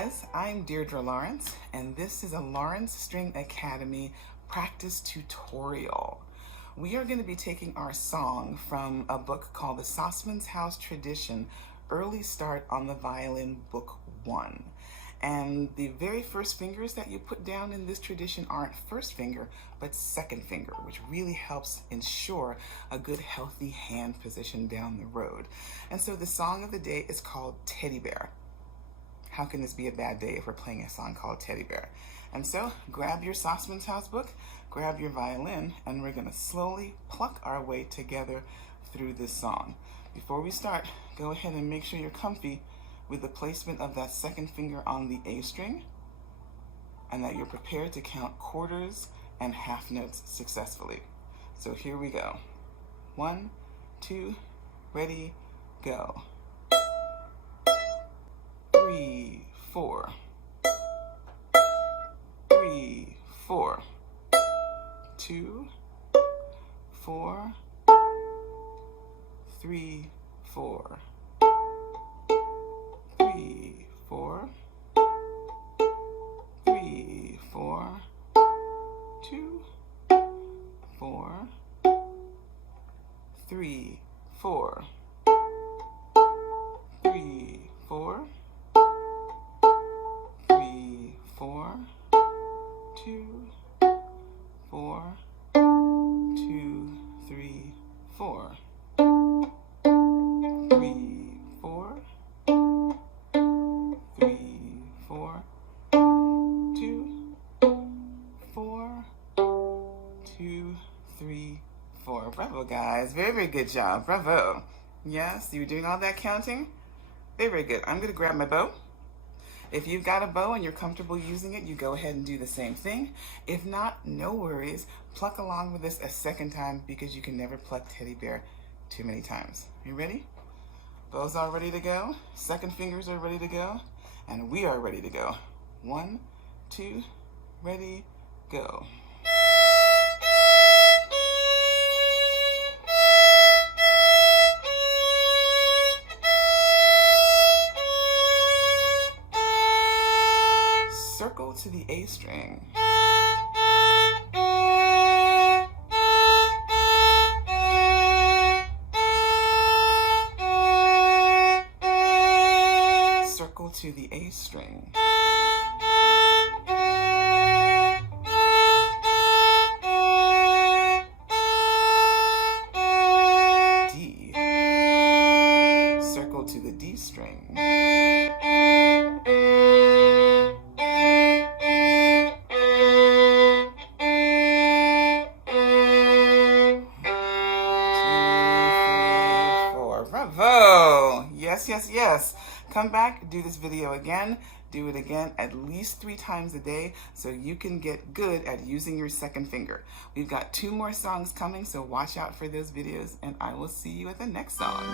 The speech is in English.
guys, I'm Diedra Lawrence, and this is a Lawrence String Academy practice tutorial. We are going to be taking our song from a book called the Sassmanshaus Tradition, Early Start on the Violin, Book 1. And the very first fingers that you put down in this tradition aren't first finger, but second finger, which really helps ensure a good, healthy hand position down the road. And so the song of the day is called Teddy Bear. How can this be a bad day if we're playing a song called Teddy Bear? And so grab your Sassmanshaus book, grab your violin, and we're gonna slowly pluck our way together through this song. Before we start, go ahead and make sure you're comfy with the placement of that second finger on the A string, and that you're prepared to count quarters and half notes successfully. So here we go. 1, 2, ready, go. 3, 4. 3, 4. 2, 4. 3, 4. 3, 4. 3, 4. 2, 4. 3, 4. 3, 4. 3, 4. 2, 4. 2, 3, 4. 3, 4. 3, 4. 2, 4. 2, 3, 4. Bravo, guys. Very, very good job. Bravo. Yes, you were doing all that counting? Very, very good. I'm going to grab my bow. If you've got a bow and you're comfortable using it, you go ahead and do the same thing. If not, no worries. Pluck along with this a second time because you can never pluck Teddy Bear too many times. You ready? Bows all ready to go. Second fingers are ready to go. And we are ready to go. 1, 2, ready, go. Circle to the A string. Circle to the A string. D. Circle to the D string. Bravo! Yes, yes, yes. Come back, do this video again. Do it again at least 3 times a day so you can get good at using your second finger. We've got 2 more songs coming, so watch out for those videos, and I will see you at the next song.